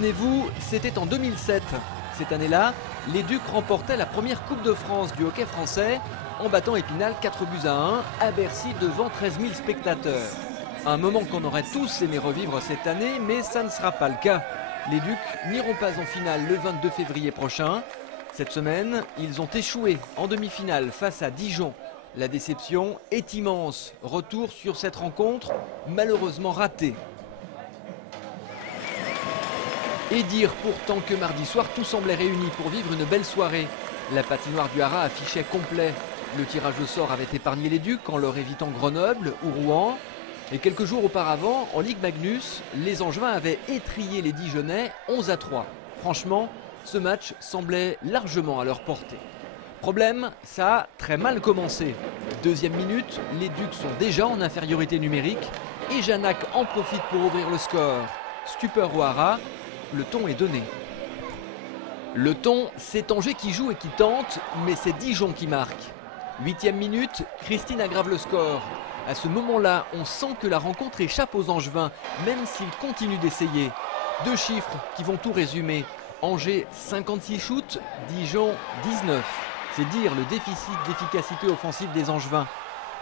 Souvenez-vous, c'était en 2007. Cette année-là, les Ducs remportaient la première Coupe de France du hockey français en battant Épinal 4-1 à Bercy devant 13 000 spectateurs. Un moment qu'on aurait tous aimé revivre cette année, mais ça ne sera pas le cas. Les Ducs n'iront pas en finale le 22 février prochain. Cette semaine, ils ont échoué en demi-finale face à Dijon. La déception est immense. Retour sur cette rencontre, malheureusement ratée. Et dire pourtant que mardi soir, tout semblait réuni pour vivre une belle soirée. La patinoire du Haras affichait complet. Le tirage au sort avait épargné les Ducs en leur évitant Grenoble ou Rouen. Et quelques jours auparavant, en Ligue Magnus, les Angevins avaient étrillé les Dijonnais 11-3. Franchement, ce match semblait largement à leur portée. Problème, ça a très mal commencé. Deuxième minute, les Ducs sont déjà en infériorité numérique et Janac en profite pour ouvrir le score. Stupeur au Haras, le ton est donné. Le ton, c'est Angers qui joue et qui tente, mais c'est Dijon qui marque. 8e minute, Christine aggrave le score. À ce moment-là, on sent que la rencontre échappe aux Angevins, même s'ils continuent d'essayer. Deux chiffres qui vont tout résumer. Angers 56 shoots, Dijon 19. C'est dire le déficit d'efficacité offensive des Angevins.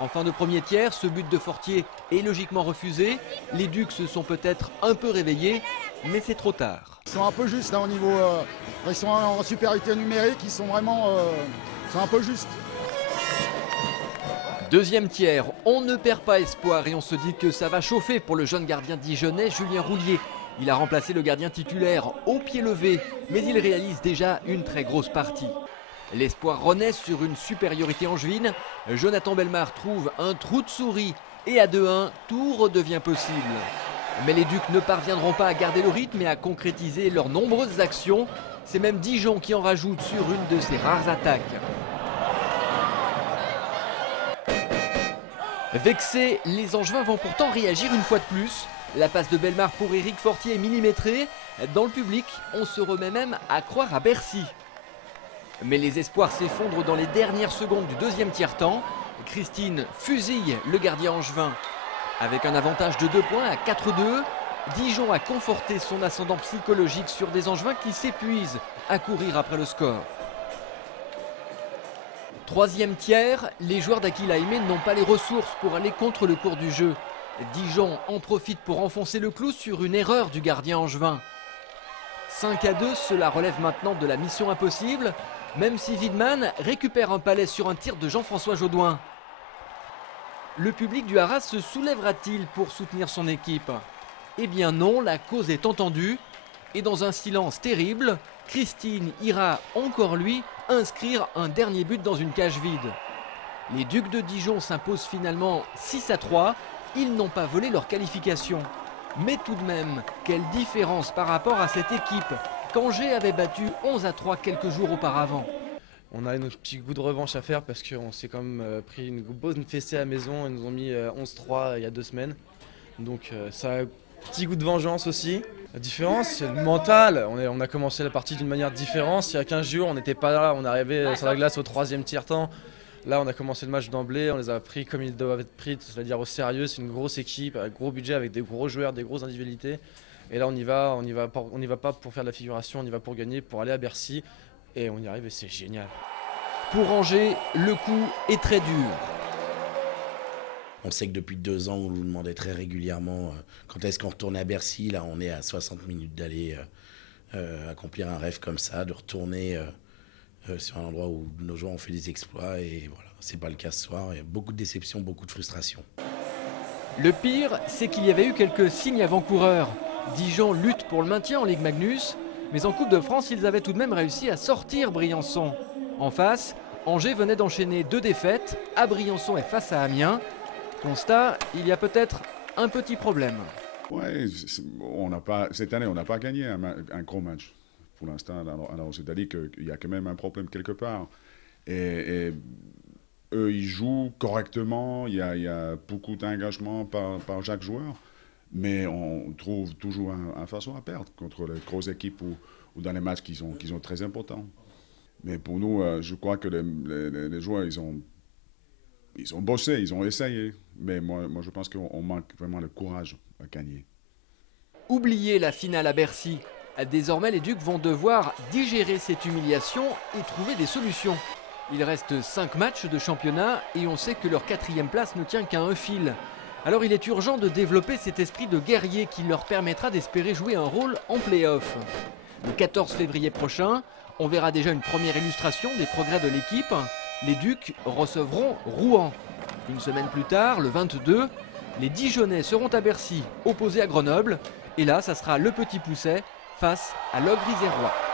En fin de premier tiers, ce but de Fortier est logiquement refusé. Les Ducs se sont peut-être un peu réveillés, mais c'est trop tard. Ils sont un peu justes là, au niveau. Ils sont en supériorité numérique, ils sont vraiment. C'est un peu juste. Deuxième tiers, on ne perd pas espoir et on se dit que ça va chauffer pour le jeune gardien dijonnais Julien Roulier. Il a remplacé le gardien titulaire au pied levé, mais il réalise déjà une très grosse partie. L'espoir renaît sur une supériorité angevine. Jonathan Bellemare trouve un trou de souris et à 2-1, tout redevient possible. Mais les Ducs ne parviendront pas à garder le rythme et à concrétiser leurs nombreuses actions. C'est même Dijon qui en rajoute sur une de ses rares attaques. Vexés, les Angevins vont pourtant réagir une fois de plus. La passe de Bellemare pour Éric Fortier est millimétrée. Dans le public, on se remet même à croire à Bercy. Mais les espoirs s'effondrent dans les dernières secondes du deuxième tiers-temps. Christine fusille le gardien angevin. Avec un avantage de 2 points à 4-2, Dijon a conforté son ascendant psychologique sur des Angevins qui s'épuisent à courir après le score. Troisième tiers, les joueurs d'Aquila Aimé n'ont pas les ressources pour aller contre le cours du jeu. Dijon en profite pour enfoncer le clou sur une erreur du gardien angevin. 5-2, cela relève maintenant de la mission impossible, même si Widman récupère un palais sur un tir de Jean-François Jaudoin. Le public du Haras se soulèvera-t-il pour soutenir son équipe? Eh bien non, la cause est entendue. Et dans un silence terrible, Christine ira, encore lui, inscrire un dernier but dans une cage vide. Les Ducs de Dijon s'imposent finalement 6-3. Ils n'ont pas volé leur qualification. Mais tout de même, quelle différence par rapport à cette équipe qu'Angers avait battu 11-3 quelques jours auparavant. On a un petit goût de revanche à faire parce qu'on s'est quand même pris une bonne fessée à la maison. Ils nous ont mis 11-3 il y a 2 semaines. Donc ça a un petit goût de vengeance aussi. La différence, c'est le mental. On a commencé la partie d'une manière différente. Il y a 15 jours, on n'était pas là. On est arrivé sur la glace au 3e tiers-temps. Là, on a commencé le match d'emblée. On les a pris comme ils doivent être pris, c'est-à-dire au sérieux. C'est une grosse équipe, un gros budget avec des gros joueurs, des grosses individualités. Et là, on n'y va pas pour faire de la figuration. On y va pour gagner, pour aller à Bercy. Et on y arrive et c'est génial. Pour Angers, le coup est très dur. On sait que depuis 2 ans, on nous demandait très régulièrement quand est-ce qu'on retournait à Bercy. Là, on est à 60 minutes d'aller accomplir un rêve comme ça, de retourner sur un endroit où nos joueurs ont fait des exploits. Et voilà, c'est pas le cas ce soir. Il y a beaucoup de déception, beaucoup de frustration. Le pire, c'est qu'il y avait eu quelques signes avant-coureurs. Dijon lutte pour le maintien en Ligue Magnus, mais en Coupe de France, ils avaient tout de même réussi à sortir Briançon. En face, Angers venait d'enchaîner 2 défaites, à Briançon et face à Amiens. Constat, il y a peut-être un petit problème. Oui, cette année, on n'a pas gagné un gros match pour l'instant. Alors c'est-à-dire qu'il y a quand même un problème quelque part. Et eux, ils jouent correctement, il y a beaucoup d'engagement par chaque joueur. Mais on trouve toujours une façon à perdre contre les grosses équipes ou dans les matchs qui sont très importants. Mais pour nous, je crois que les joueurs, ils ont bossé, ils ont essayé. Mais moi je pense qu'on manque vraiment le courage à gagner. Oubliez la finale à Bercy. Désormais, les Ducs vont devoir digérer cette humiliation et trouver des solutions. Il reste 5 matchs de championnat et on sait que leur 4e place ne tient qu'à un fil. Alors il est urgent de développer cet esprit de guerrier qui leur permettra d'espérer jouer un rôle en play-off. Le 14 février prochain, on verra déjà une première illustration des progrès de l'équipe. Les Ducs recevront Rouen. Une semaine plus tard, le 22, les Dijonais seront à Bercy, opposés à Grenoble. Et là, ça sera le Petit Pousset face à l'Ogre Isérois.